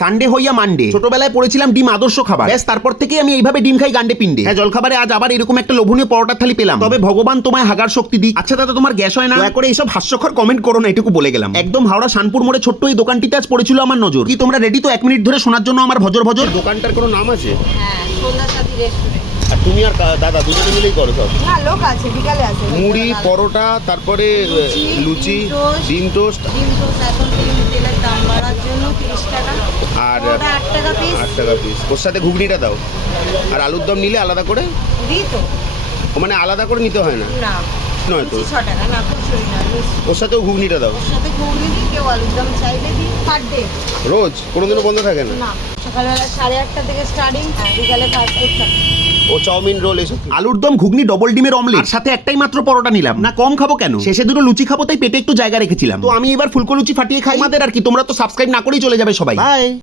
Sunday হইয়া Monday, ছোটবেলায় পড়েছিলাম ডিম আদর্শ খাবার। ব্যাস তারপর থেকে আমি এইভাবে ডিম খাই গান্ডে পিন্ডে। হ্যাঁ, জলখাবারে আজ আবার এরকম একটা লোভনীয় পরোটার থালি পেলাম। তবে ভগবান তোমায় হাগার শক্তি দিক। আচ্ছা দাদা, তোমার গ্যাস হয় না? দয়া করে এইসব হাস্যকর কমেন্ট করো না, এটুকু বলে গেলাম। একদম হাওড়া শানপুর মোড়ে ছোট্ট এই দোকানটিতে আজ পড়েছিল আমার নজর। কি তোমরা রেডি তো 1 মিনিট ধরে শোনার জন্য আমার ভজর ভজর? দোকানটার কোনো নাম আছে? হ্যাঁ, সন্ধ্যা সাথী রেস্টুরেন্ট। আর তুমি আর দাদা দুজনে মিলেই করো সব? না, লোক আছে, বিকালে আছে। মুড়ি, পরোটা, তারপরে লুচি, ডিম টোস্ট। ডিম টোস্ট এখন তেলের দাম বাড়ার জন্য 30 টাকা। আর ওটা 8 টাকা পিস। 8 টাকা পিস। ওর সাথে ঘুগনিটা দাও। আর আলুর দম নিলে আলাদা করে? দিই তো। ও মানে আলাদা করে নিতে হয় না? না, নয় তো। 6 টাকা না, খুচরো না। ওর সাথেও ঘুগনিটা দাও। ওর সাথে ঘুগনি দিই, কেউ আলুর দম চাইলে দিই। Per day. রোজ? কোনোদিনও বন্ধ থাকে না? না, সকালবেলা 8:30 থেকে স্টার্টিং, বিকালে 5 থাকে। ও চাউমিন, রোল এসব? আলুর দম, ঘুগনি, ডবল ডিমের অমলেট, আর সাথে একটাই মাত্র পরোটা নিলাম। না কম খাবো কেন? শেষে দুটো লুচি খাবো, তাই পেটে একটু জায়গা রেখেছিলাম। তো আমি এবার ফুলকো লুচি ফাটিয়ে খাই। আমাদের আর কি, তোমরা তো সাবস্ক্রাইব না করেই চলে যাবে সবাই। বাই।